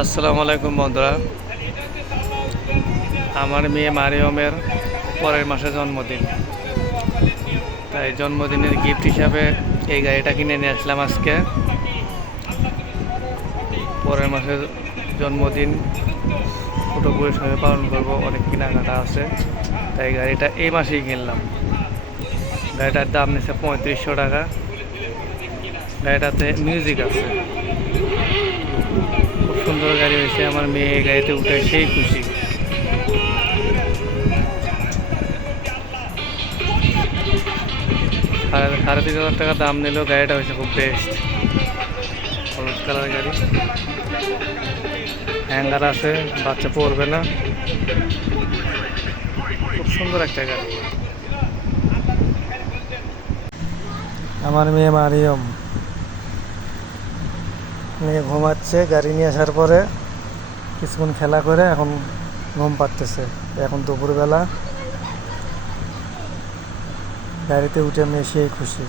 আসসালামু আলাইকুম বন্ধুরা। আমার মেয়ে মারিয়মের পরের মাসে জন্মদিন, তাই জন্মদিনের গিফট হিসাবে এই গাড়িটা কিনে নিয়ে আসলাম আজকে। পরের মাসে জন্মদিন পুরোপুরি সঙ্গে পালন করবো, অনেক কেনাকাটা আছে, তাই গাড়িটা এই মাসেই কিনলাম। গাড়িটার দাম নিচ্ছে 3500 টাকা। গাড়িটাতে মিউজিক আছে, খুব সুন্দর গাড়ি হয়েছে। আমার মেয়ে এই গাড়িতে উঠে সেই খুশি। সাড়ে 3000 টাকা দাম নিলেও গাড়িটা হয়েছে খুব বেস্ট। হলুদ কালার গাড়ি, হ্যাঙ্গার আছে, বাচ্চা পড়বে না, খুব সুন্দর একটা গাড়ি। আমার মেয়ে মারিয়ম মেয়ে ঘুমাচ্ছে। গাড়ি নিয়ে আসার পরে কিছুক্ষণ খেলা করে এখন ঘুম পাড়তেছে। এখন দুপুরবেলা গাড়িতে উঠে মেয়ে সেই খুশি।